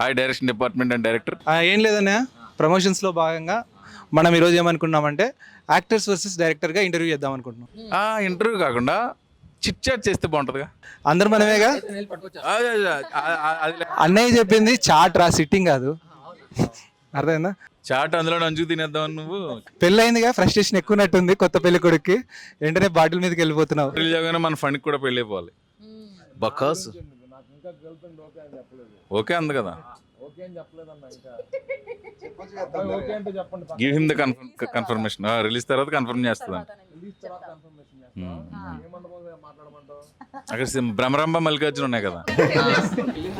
Hi direction department and director. ఏం లేదన్నా, ప్రమోషన్స్లో భాగంగా మనం ఈరోజు ఏమనుకున్నామంటే యాక్టర్స్ వర్సెస్ డైరెక్టర్గా ఇంటర్వ్యూ చేద్దాం అనుకుంటున్నాం. ఇంటర్వ్యూ కాకుండా చిట్ చాట్ చేస్తే బాగుంటుందిగా. అందరు మనమేగా. అన్నయ్య చెప్పింది చాట్ రా, సిట్టింగ్ కాదు. అర్థమైందా? చాట్ అందులో నంచుకు తినేద్దాం. నువ్వు పెళ్ళయిందిగా, ఫ్రస్ట్రేషన్ ఎక్కువనట్టుంది కొత్త పెళ్లి కొడుక్కి. వెంటనే బాటిల్ మీదకి వెళ్ళిపోతున్నావు. రిలీజ్ మన ఫండ్కి కూడా పెళ్ళి అయిపోవాలి. బకాస్ ఓకే అంది కదా. Give him the confirmation. Release తర్వాత కన్ఫర్మ్ చేస్తుందంట. అక్కడ భ్రమరంభ మల్లికార్జున ఉన్నాయి కదా.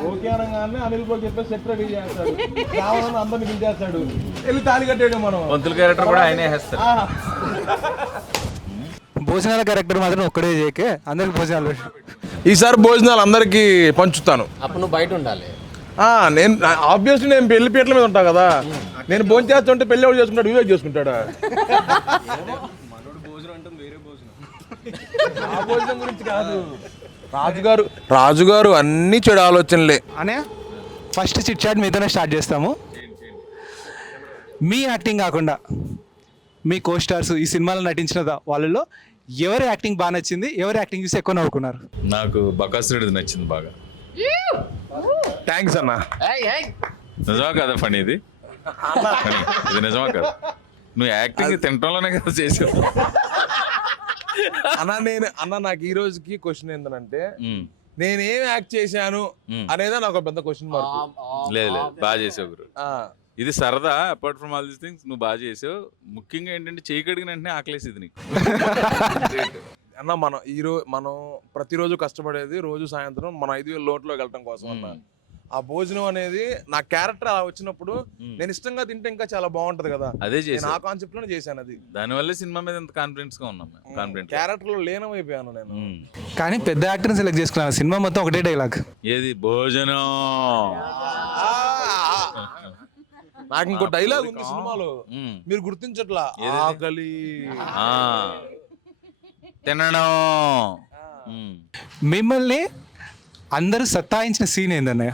ఓకే అనగానే అనిల్ పోల్ చెప్పేసి సెట్ రెడీ చేస్తాడు, రావాలని అందరిని పిలిచేస్తాడు, వెళ్ళి తాళి కట్టాడు. మనం పంతుల క్యారెక్టర్ కూడా ఆయనే వేస్తారు. భోజనాల క్యారెక్టర్ మాత్రం ఒక్కడే చేయకే, అందరికి భోజనాలు. ఈసారి భోజనాలు అందరికి పంచుతాను. అప్పుడు నువ్వు బయట ఉండాలి. నేను ఆబ్వియస్లీ నేను పెళ్లి పీటల మీద ఉంటా కదా. నేను భోజనం చేస్తుంటే పెళ్లి ఎవరు చేసుకుంటాడు, వివేక్ చేసుకుంటాడా? ఆ భోజనం గురించి కాదు, రాజుగారు అన్ని చెడు ఆలోచనలే. అనే ఫస్ట్ చిట్ చాట్ మీతోనే స్టార్ట్ చేస్తాము. మీ యాక్టింగ్ కాకుండా మీ కో స్టార్స్ ఈ సినిమాలో నటించిన వాళ్ళలో ఎవరి యాక్టింగ్ బాగా నచ్చింది, ఎవరి యాక్టింగ్ చూసి ఎక్కువ నవ్వుకున్నారు? నాకు బకాసురుడిది నచ్చింది బాగా. థ్యాంక్స్ అన్న. నిజమా కదా ఫనీ ఇది? ఇది నిజమా కదా? నువ్వు యాక్టింగ్ తింటంలోనే కదా చేసావు. అన్న నాకు ఈ రోజుకి క్వశ్చన్ ఏంటంటే, నేనేం యాక్ట్ చేశాను అనేదా నాకు పెద్ద క్వశ్చన్ మార్క్. లేదు బాగా చేసావు గురు. ఇది సరదా. Apart from all these things నువ్వు బాగా చేసావు. ముఖ్యంగా ఏంటంటే చేయి కడిగిన వెంటనే ఆకలేసి ఇది నీకు. అన్న మనం ప్రతిరోజు కష్టపడేది రోజు సాయంత్రం మన 5,000 లోటులోకి వెళ్ళటం కోసం అన్న. ఆ భోజనం అనేది నా క్యారెక్టర్ అలా వచ్చినప్పుడు నేను ఇష్టంగా తింటే ఇంకా చాలా బాగుంటది కదా. అదే చేసి ఆ కాన్సెప్ట్ లోనే చేశాను. అది దానివల్ల సినిమా మీద ఎంత కాన్ఫిడెన్స్ గా ఉన్నాం. క్యారెక్టర్ లో లీనమైపోయాను నేను. కానీ పెద్ద యాక్టర్ని సెలెక్ట్ చేసుకున్నాను. సినిమా మొత్తం ఒకటే డైలాగ్. ఏది? భోజనం. నాకు ఇంకో డైలాగ్ ఉంది సినిమాలో, మీరు గుర్తించట్లా. ఆకలి, తినడం. మిమ్మల్ని అందరూ సత్తాయించిన సీన్ ఏందన్నయ్య?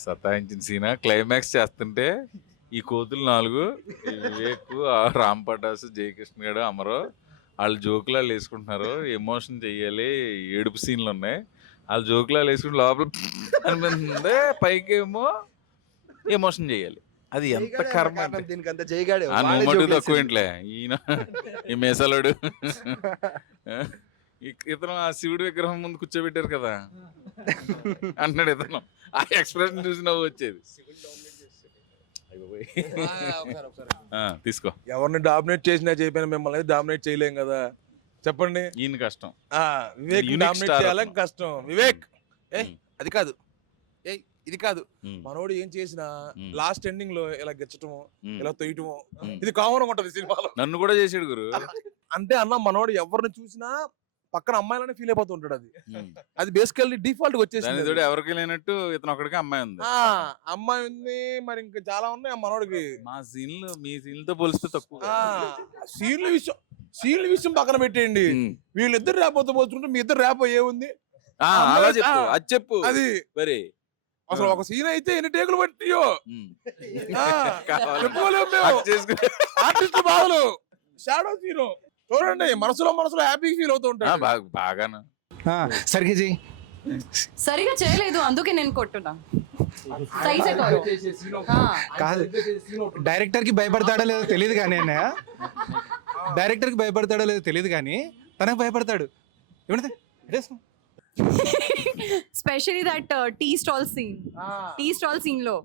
సతాయించిన సీనా? క్లైమాక్స్ చేస్తుంటే ఈ కోతులు 4, వివేక్, రామ్ పటాసు, జయకృష్ణ గారు, అమరో వాళ్ళు జోకులాలు వేసుకుంటున్నారు. ఎమోషన్ చెయ్యాలి, ఏడుపు సీన్లు ఉన్నాయి. వాళ్ళు జోకులాలు వేసుకుంటే లోపల అనిపిస్తుంది, పైకేమో ఎమోషన్ చెయ్యాలి. అది ఎంత కర్మ. నువ్వు మటుకు తక్కువ ఇంట్లే. ఈయన ఈ మేసాలోడు ఇతను ఆ శివుడి విగ్రహం ముందు కూర్చోబెట్టారు కదా అంటున్నాడు. ఇతను ఆ ఎక్స్ప్రెషన్ చూసి నవ్వు వచ్చేది. తీసుకో. ఎవరిని డామినేట్ చేసినా చెప్పిన మిమ్మల్ని డామినేట్ చేయలేం కదా, చెప్పండి. ఈయన కష్టం. వివేక్ డామినేట్ చేయాలని కష్టం. వివేక్ అది కాదు, ఇది కాదు. మనోడు ఏం చేసినా లాస్ట్ ఎండింగ్ లో ఇలా గెచ్చటము, ఇలా తొయ్యటము, ఇది కామన్ ఉంటది సినిమాలో. నన్ను కూడా చేసాడు గురు. అంటే అన్న మనోడు ఎవరిని చూసినా పక్కన అమ్మాయిలనే ఫీల్ అయిపోతుంటాడు. అది బేసికల్లీ డిఫాల్ట్ వచ్చేసింది. ఎవరికి లేనట్టు ఇతను ఒకడికి అమ్మాయి ఉంది. అమ్మాయి ఉంది, మరి ఇంకా చాలా ఉన్నాయి ఆ మనోడికి. మా సీన్లు మీ సీన్లతో పోలిస్తే తక్కువ. సీన్ల విషయం పక్కన పెట్టేయండి. వీళ్ళిద్దరు రేపోతే పోల్చుకుంటే మీ ఇద్దరు రేపో ఏముంది? అలా చెప్పు, అది చెప్పు. అది మరి అసలు ఒక సీన్ అయితే ఎన్ని టేకులు పట్టియో ఆర్టిస్ట్ బాధలు. షాడో సీన్ చూడండి, మనసులో హ్యాపీ ఫీల్ అవుతూ ఉంటాడు. బాగాను. సరిగ్గా చెయ్యి. సరిగా చేయలేదు, అందుకే నేను కొట్టున్నా. కాదు, డైరెక్టర్ కి భయపడతాడో లేదో తెలియదు కానీ తనకు భయపడతాడు. Specially that tea stall scene లో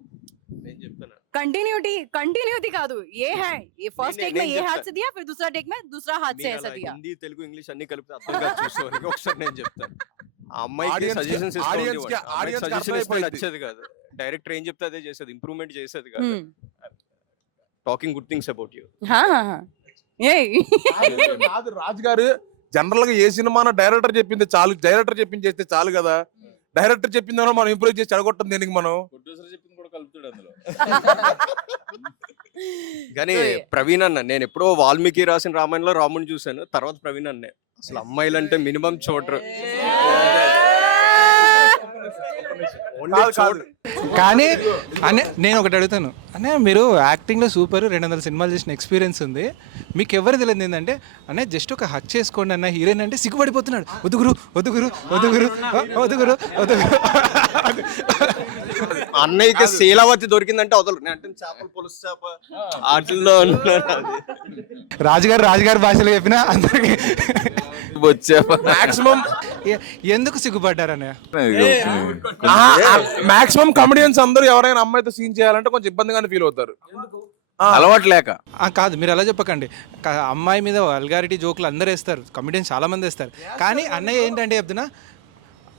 कंटिन्यूटी కాదు. ఏ హై ఫస్ట్ టేక్ में ये हाथ से दिया, फिर दूसरा टेक में दूसरा हाथ से ऐसा दिया. హిందీ, తెలుగు, ఇంగ్లీష్ అన్ని కలిపి అర్థం కాదు. చూసుకోవాలి ఒకసారి నేను చెప్తాను. ఆ అమ్మాయికి సజెషన్స్ నచ్చేది కాదు. డైరెక్టర్ ఏం చెప్తే అదే చేసేది, ఇంప్రూవ్మెంట్ చేసేది కాదు. Talking good things about you. Raju గారు జనరల్ గా ఏ సినిమా డైరెక్టర్ చెప్పింది చాలు, డైరెక్టర్ చెప్పింది చేస్తే చాలు కదా. డైరెక్టర్ చెప్పిందో మనం ఇంప్రూవ్ చేసి చెడగొట్టం దేనికి మనం. కానీ ప్రవీణ్ అన్న, నేను ఎప్పుడో వాల్మీకి రాసిన రామాయణంలో రాముని చూశాను, తర్వాత ప్రవీణ్ అన్నే. అసలు అమ్మాయిలంటే మినిమం చూడరు. కానీ అనే నేను ఒకటి అడుగుతాను అనే మీరు యాక్టింగ్లో సూపర్ 200 సినిమాలు చేసిన ఎక్స్పీరియన్స్ ఉంది, మీకు ఎవరు తెలియదు ఏంటంటే అనే జస్ట్ ఒక హక్ చేసుకోండి అన్న హీరోయిన్ అంటే సిగ్గుపడిపోతున్నాడు. వదుగురు వదుగురు వదుగురు వదుగురు వదుగురు. అన్నయ్యకి శీలావతి దొరికిందంటే వదలరు. నేను అంటే చేపలు పులుసు చేప వాటిల్లో రాజుగారు భాషలో చెప్పినా అందరికి వచ్చా మాక్సిమం ఎందుకు సిగ్గుపడ్డారు అన్నయ్య? మాక్సిమం కమెడియన్స్ అందరూ ఎవరైనా అమ్మాయితో సీన్ చేయాలంటే కొంచెం ఇబ్బందిగానే ఫీల్ అవుతారు. అలవాటు లేక. కాదు మీరు అలా చెప్పకండి, అమ్మాయి మీద వల్గారిటీ జోకులు అందరూ వేస్తారు, కమెడియన్స్ చాలా మంది వేస్తారు. కానీ అన్నయ్య ఏంటంటే చెప్తున్నా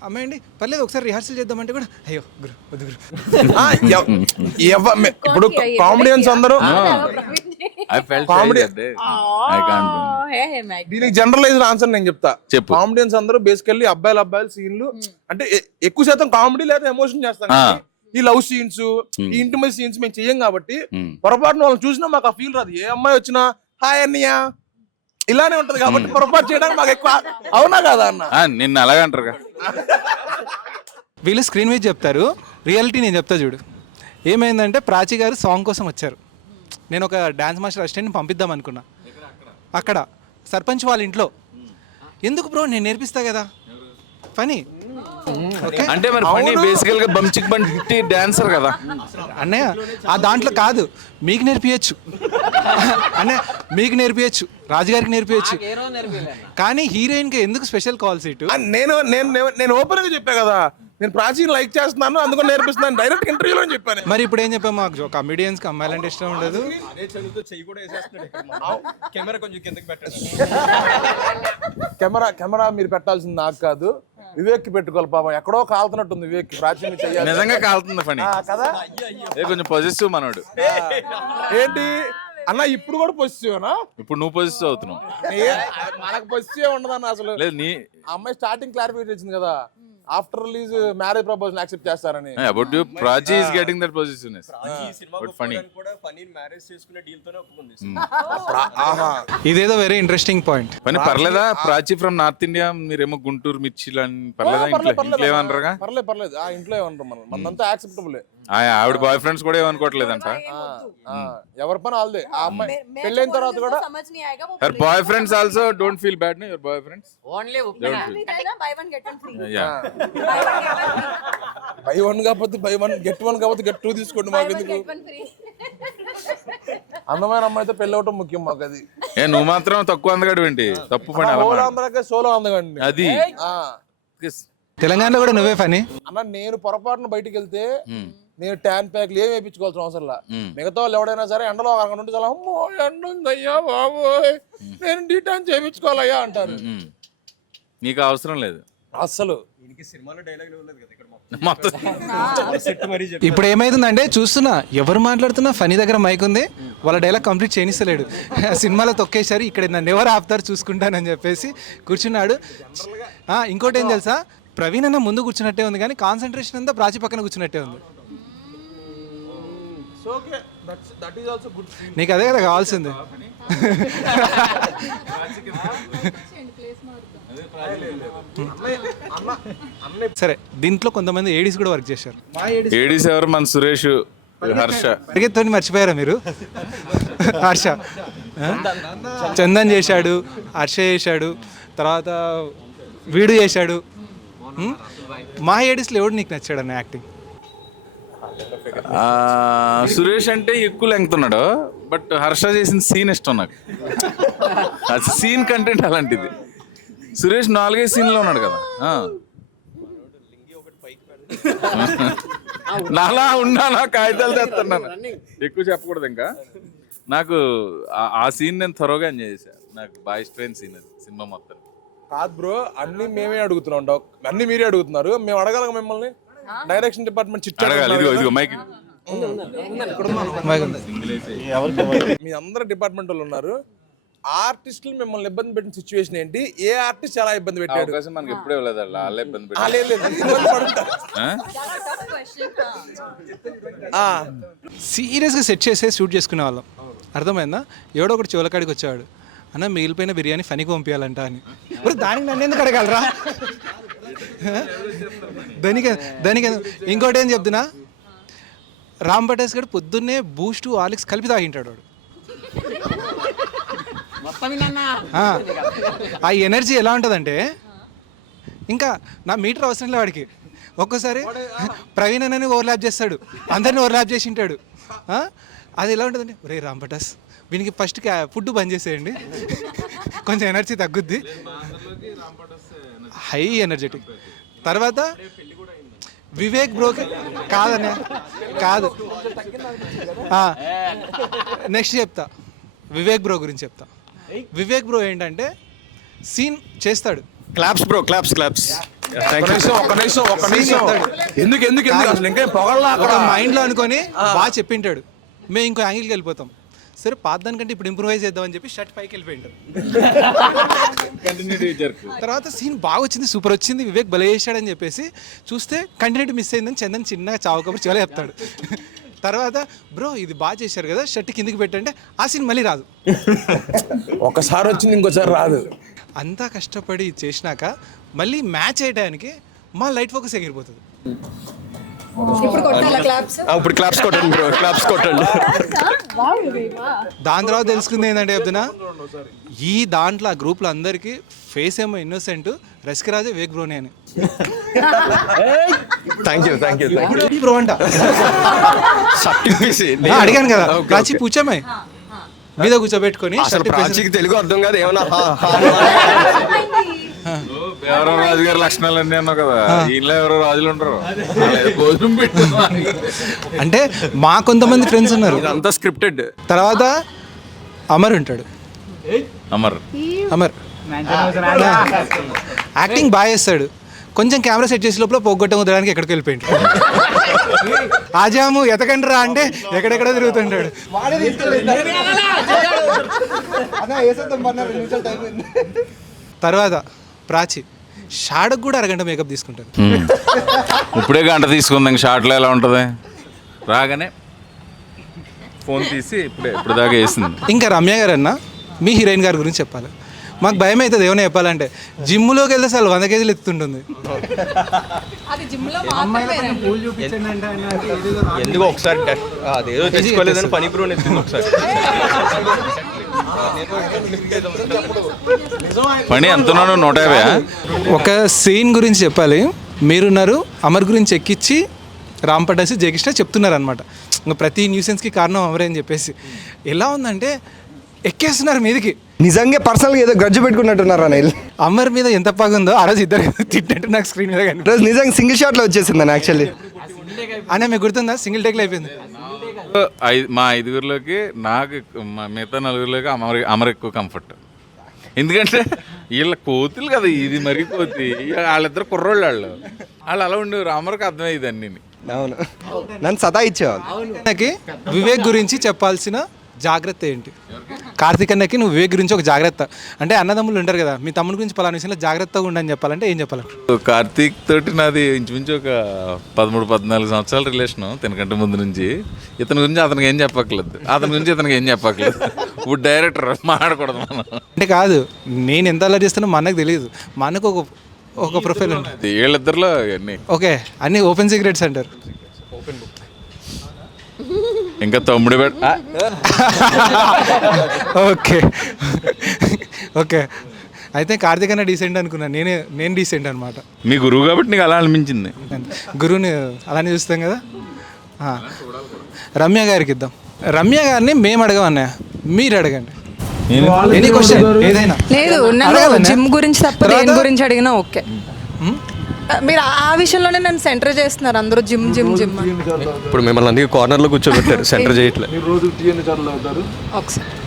అమ్మాయి అండి పర్లేదు ఒకసారి రిహార్సల్ చేద్దామంటే కూడా అయ్యో గురు వద్దు గురు. ఇప్పుడు కామెడియన్స్ అందరూ దీనికి జనరలైజ్డ్ ఆన్సర్ నేను చెప్తా. చెప్పు. కామెడియన్స్ అందరూ బేసికల్లీ అబ్బాయిల సీన్లు అంటే ఎక్కువ శాతం కామెడీ లేదా ఎమోషన్ చేస్తాం. ఈ లవ్ సీన్స్, ఈ ఇంటిమేట్ సీన్స్ మేము చెయ్యం కాబట్టి పొరపాటున వాళ్ళని చూసినా మాకు ఆ ఫీల్ రాదు. ఏ అమ్మాయి వచ్చినా హాయ్ అన్నయ్య ఇలానే ఉంటది కాబట్టి పొరపాటు చేయడానికి మాకు ఎక్కువ. అవునా కదా అన్న? నిన్ను అలాగే అంటారు. వీళ్ళు స్క్రీన్ మీద చెప్తారు, రియాలిటీ నేను చెప్తా చూడు. ఏమైందంటే ప్రాచి గారు సాంగ్ కోసం వచ్చారు, నేను ఒక డాన్స్ మాస్టర్ అసిస్టెంట్ని పంపిద్దాం అనుకున్నా. అక్కడ సర్పంచ్ వాళ్ళ ఇంట్లో ఎందుకు బ్రో నేను నేర్పిస్తా కదా ఫనీ. అంటే మరి ఫనీ బేసికల్ గా బంచిక్ బంటి డాన్సర్ కదా అన్నయ్య. ఆ దాంట్లో కాదు, మీకు నేర్పించచ్చు అన్నయ్య, మీకు నేర్పించచ్చు, రాజుగారికి నేర్పించచ్చు. కానీ హీరోయిన్ కి ఎందుకు స్పెషల్ కాల్ సీటు? నేను ఓపెన్ గా చెప్పా కదా, నేను ప్రాచీన లైక్ చేస్తున్నాను అందుకని నేర్పిస్తున్నాను డైరెక్ట్ ఇంటర్వ్యూలో చెప్పాను. మరి ఇప్పుడు ఏం చెప్పాము, మాకు కమెడియన్స్ కి అమ్మాయిలంటే ఇష్టం ఉండదు. కెమెరా మీరు పెట్టాల్సింది నాకు కాదు, వివేక్ కి పెట్టుకోవాలి. పాపం ఎక్కడో కాలుతున్నట్టుంది వివేక్ కి, ప్రాచీన చెయ్యాలి. నిజంగా కాలుతుంది ఫనీ కదా, కొంచెం పొజిటివ్ మనోడు. ఏంటి అన్న ఇప్పుడు కూడా పొజిటివ్? ఇప్పుడు నువ్వు పొజిటివ్ అవుతున్నావు. మనకు పొజిటివ్ ఉండదన్న అసలు. లేదు నీ అమ్మాయి స్టార్టింగ్ క్లారిఫికేషన్ ఇచ్చింది కదా, after release marriage proposal accept చేస్తారని. About you Prachi is getting that పొజిషన్నెస్. బట్ ఫనీ మ్యారేజ్ చేసుకునే డీల్ తోనే ఒప్పుకుంది. ఇదేదో వెరీ ఇంట్రెస్టింగ్ పాయింట్. ఫనీ పర్లేదా? ప్రాచి ఫ్రమ్ నార్త్ ఇండియా, మీరేమో గుంటూరు మిర్చిలు అని పర్లేదా? ఇంట్లో ఏమనరుగా? పర్లేదు ఆ ఇంట్లో ఏమనరు, మనంతా యాక్సెప్టబుల్. ఆవిడ బాయ్ ఫ్రెండ్స్ కూడా ఏమనుకోవట్లేదంట. ఎవరి పని వాళ్ళదే. ఆ అమ్మాయి పెళ్ళైన తర్వాత కూడా her boy friends also don't feel bad no your boy friends only buy one get one free. Yeah buy one కాకపోతే బై వన్ గెట్ వన్ కాకపోతే గెట్ 2 తీసుకోండి. మాకు ఎందుకు? అందమైన అమ్మాయితో పెళ్ళి అవటం ముఖ్యం మాకు. అది నువ్వు మాత్రం తక్కువ అందగాడు ఏంటి? తప్పు పని సోలో అందగండి అది. తెలంగాణలో కూడా నువ్వే ఫనీ అన్న. నేను పొరపాటున బయటికి వెళ్తే నేను ట్యాన్ ప్యాక్లు ఏం వేయించుకోవాల్సిన అవసరం లా. మిగతా వాళ్ళు ఎవడైనా సరే ఎండలో ఒక అరగంట ఉంటే చాలా అమ్మో ఎండ ఉందయ్యా బాబోయ్ నేను డీటాన్ చేయించుకోవాలయ్యా అంటారు. నీకు అవసరం లేదు అస్సలు. ఇప్పుడు ఏమైతుందంటే చూస్తున్నా ఎవరు మాట్లాడుతున్నా ఫనీ దగ్గర మైక్ ఉంది, వాళ్ళ డైలాగ్ కంప్లీట్ చేయనిస్తలేడు. సినిమాలో తొక్కేశారు, ఇక్కడ నన్ను ఎవరు ఆపుతారు చూసుకుంటానని చెప్పేసి కూర్చున్నాడు. ఇంకోటి ఏం తెలుసా, ప్రవీణ్ అన్న ముందు కూర్చున్నట్టే ఉంది కానీ కాన్సన్ట్రేషన్ అంతా ప్రాచి పక్కన కూర్చున్నట్టే ఉంది. నీకు అదే కదా కావాల్సింది. సరే, దీంట్లో కొంతమంది ఏడీస్ కూడా వర్క్ చేశారు. ఏడీస్ ఎవరు? మన సురేష్, హర్ష. పరిగెత్తుని మర్చిపోయారా మీరు? హర్ష, చందన్ చేశాడు, హర్ష చేశాడు, తర్వాత వీడు చేశాడు. మా ఏడీస్లో ఎవడు నీకు నచ్చాడు అన్న యాక్టింగ్? సురేష్ అంటే ఎక్కువ లెంగ్త్ ఉన్నాడు, బట్ హర్ష చేసిన సీన్ ఇష్టం నాకు. అది సీన్ కంటెంట్ అలాంటిది. సురేష్ 4-5 సీన్లో ఉన్నాడు కదా. నాలా ఉన్నానా కాగితాలు తెస్తున్నాను, ఎక్కువ చెప్పకూడదు ఇంకా. నాకు ఆ సీన్ నేను త్వరగా ఎంజాయ్ చేశాను, నాకు బాగా ఇష్టమైన సీన్ అది సినిమా మొత్తం. కాదు బ్రో, అన్ని మేమే అడుగుతున్నాం, అన్ని మీరే అడుగుతున్నారు. మేము అడగాల మిమ్మల్ని? డైరెక్షన్ డిపార్ట్మెంట్ చిట్ అడగాలి. ఇదిగో మైక్ మీ అందరు డిపార్ట్మెంట్ వాళ్ళు ఉన్నారు. ఆర్టిస్టులు మిమ్మల్ని ఇబ్బంది పెట్టిన సిచ్యువేషన్ ఏంటి? ఏ ఆర్టిస్ట్ చాలా ఇబ్బంది పెట్టాడు? అవకాశం మనకి ఎప్పుడే వెళ్ళదు, వాళ్ళే ఇబ్బంది సీరియస్గా సెట్ చేసే షూట్ చేసుకునే వాళ్ళం. అర్థమైందా? ఎవడో ఒకటి చివలకాడికి వచ్చాడు, అన్న మిగిలిపోయిన బిర్యానీ ఫనీకి పంపించాలంట అని. ఇప్పుడు దానికి నన్ను ఎందుకు అడగలరా? దానికి ఇంకోటి ఏం చెప్తున్నా, రామ్ పటాస్ గడు పొద్దున్నే బూస్ట్ హార్లిక్స్ కలిపి తాగింటాడు వాడు. ఆ ఎనర్జీ ఎలా ఉంటుందంటే ఇంకా నా మీటర్ అవసరం లేదు వాడికి. ఒక్కోసారి ప్రవీణ్ అన్నని ఓవర్లాప్ చేస్తాడు, అందరిని ఓవర్లాప్ చేసి ఉంటాడు. అది ఎలా ఉంటుందంటే, ఒరే రామ్ పటాస్ వీనికి ఫస్ట్ ఫుడ్ బంద్ చేసేయండి, కొంచెం ఎనర్జీ తగ్గుద్ది. High energetic. తర్వాత వివేక్ బ్రోకి కాదనే కాదు, నెక్స్ట్ చెప్తా, వివేక్ బ్రో గురించి చెప్తా. వివేక్ బ్రో ఏంటంటే సీన్ చేస్తాడు, క్లాప్స్ బ్రో, క్లాప్స్. ఒక నిమిషం ఎందుకు ఎందుకు ఎందుకు అసలు ఇంకా పొగల్లా ఒక మైండ్లో అనుకొని బాగా చెప్పింటాడు. మేము ఇంకో యాంగిల్కి వెళ్ళిపోతాం, సరే పాత దానికంటే ఇప్పుడు ఇంప్రూవైజ్ చేద్దామని చెప్పి షర్ట్ పైకి వెళ్ళిపోయింటారు. తర్వాత సీన్ బాగా వచ్చింది, సూపర్ వచ్చింది, వివేక్ భలే చేశాడని చెప్పేసి చూస్తే కంటిన్యూటీ మిస్ అయిందని చందన్ చిన్నగా చావుకబురు చివరి చెప్తాడు. తర్వాత బ్రో ఇది బాగా చేశారు కదా షర్ట్ కిందికి పెట్టంటే ఆ సీన్ మళ్ళీ రాదు. ఒకసారి వచ్చింది ఇంకోసారి రాదు. అంతా కష్టపడి చేసినాక మళ్ళీ మ్యాచ్ అయ్యడానికి మా లైట్ ఫోకస్ ఎగిరిపోతుంది. ఇప్పుడు కొట్టాలా క్లాప్స్? ఇప్పుడు క్లాప్స్ కొట్టండి బ్రో, క్లాప్స్ కొట్టండి. దాని తర్వాత తెలుసుకుంది ఏంటంటే చెప్తున్నా, ఈ దాంట్లో ఆ గ్రూప్లో అందరికీ ఫేస్ ఏమో ఇన్నోసెంట్, రసికరాజే వివేక్ బ్రోనే అని. థ్యాంక్ యూ బ్రో అంట అడిగాను కదా, ప్రాచి పూచామే మీద కూర్చోబెట్టుకొని అసలు ప్రాచీకి తెలుగు అర్థం కాదు ఏమన్నా. ఎవరో రాజుగారి లక్షణాలు అన్నీ అన్నావు కదా, వీళ్ళు ఎవరో రాజులు ఉంటారు. భోజనం పెట్టు అంటే మా కొంతమంది ఫ్రెండ్స్ ఉన్నారు. ఇదంతా స్క్రిప్టెడ్. తర్వాత అమర్ ఉంటాడు, అమర్ యాక్టింగ్ బాగా చేస్తాడు. కొంచెం కెమెరా సెట్ చేసే లోపల పోగొట్టం వదలడానికి ఎక్కడికి వెళ్ళిపోయింది. ఆజాము ఎతకండి రా అంటే ఎక్కడెక్కడ తిరుగుతుంటాడు. తర్వాత ప్రాచి షాడకు కూడా అరగంట మేకప్ తీసుకుంటాడు. ఇప్పుడే గంట తీసుకుందాం, షార్ట్లో ఎలా ఉంటుంది, రాగానే ఫోన్ తీసి ఇప్పుడు దాకా వేసింది. ఇంకా రమ్య గారు అన్న మీ హీరోయిన్ గారి గురించి చెప్పాలి. మాకు భయం అవుతుంది ఏమైనా చెప్పాలంటే, జిమ్లోకి వెళ్తే అసలు 100 కేజీలు ఎత్తుంటుంది. ఎందుకు ఒకసారి అదేదో తెచ్చుకోలేదని పని బ్రో ఎత్తింది ఒకసారి. పని ఎంతున్నాను 150. ఒక సీన్ గురించి చెప్పాలి. మీరున్నారు, అమర్ గురించి ఎక్కించి రామ్ పటాస్ జయకృష్ణ చెప్తున్నారు అనమాట, ఇంకా ప్రతి న్యూసెన్స్కి కారణం అమరే అని చెప్పేసి. ఎలా ఉందంటే ఎక్కేస్తున్నారు మీదకి, నిజంగా పర్సనల్గా ఏదో గజ్జు పెట్టుకున్నట్టున్నారు అనిల్. అమర్ మీద ఎంత పగుందో ఆ రోజు ఇద్దరు తిట్టినట్టు నాకు స్క్రీన్ మీద కానీ రోజు నిజంగా సింగిల్ షాట్లో వచ్చేసింది అని యాక్చువల్లీ. అనే మీకు గుర్తుందా, సింగిల్ టేక్లో అయిపోయింది. మా 5గురిలోకి నాకు మిగతా 4గురిలోకి అమర్ ఎక్కువ కంఫర్ట్. ఎందుకంటే వీళ్ళ కోతులు కదా, ఇది మరీ కోతి, వాళ్ళిద్దరు కుర్రోళ్ళు, వాళ్ళు అలా ఉండేవారు. అమర్కి అర్థమయ్యేది అన్నీ. అవును, నన్ను సతాయిచ్చేవాళ్ళు. నాకు వివేక్ గురించి చెప్పాల్సిన జాగ్రత్త ఏంటి? కార్తీక్ అన్నకి నువ్వు వివేక్ గురించి ఒక జాగ్రత్త అంటే, అన్నదమ్ములు ఉంటారు కదా, మీ తమ్ముడి గురించి పలానా విషయంలో జాగ్రత్తగా ఉండని చెప్పాలంటే ఏం చెప్పాలంట? కార్తీక్ తోటి నాది ఇంచుమించు ఒక 13-14 సంవత్సరాల రిలేషను, తినకంటే ముందు నుంచి. ఇతని గురించి అతనికి ఏం చెప్పక్కర్లేదు, అతని గురించి ఇతనికి ఏం చెప్పక్కర్లేదు. ఇప్పుడు డైరెక్టర్ మాట్లాడకూడదు మనం అంటే. కాదు, నేను ఎంత అలా చేస్తానో మా అన్నకు తెలియదు. మా అన్నకు ఒక ప్రొఫైల్ ఉంటుంది, వీళ్ళిద్దరిలో అన్నీ ఓకే అన్నీ ఓపెన్ సీక్రెట్స్ అంటారు. ఇంకా తమ్ముడు ఓకే ఓకే అయితే కార్తీక్ అన్న డీసెంట్ అనుకున్నాను, నేను డీసెంట్ అనమాట. మీ గురువు కాబట్టి నీకు అలా అనిపించింది. గురువుని అలానే చూస్తాం కదా. రమ్య గారికి ఇద్దాం. రమ్య గారిని మేము అడగమన్నా, మీరు అడగండి. ఎనీ క్వశ్చన్ ఏదైనా. లేదు, నన్ను జిమ్ గురించి తప్ప దేని గురించి అడిగినా ఓకే. మీరు ఆ విషయంలోనే నన్ను సెంటర్ చేస్తున్నారు అందరూ, జిమ్ జిమ్ జిమ్. ఇప్పుడు మిమ్మల్ని అందుకే కార్నర్లో కూర్చోబెట్టారు, సెంటర్ చేయట్లేదు. ఒకసారి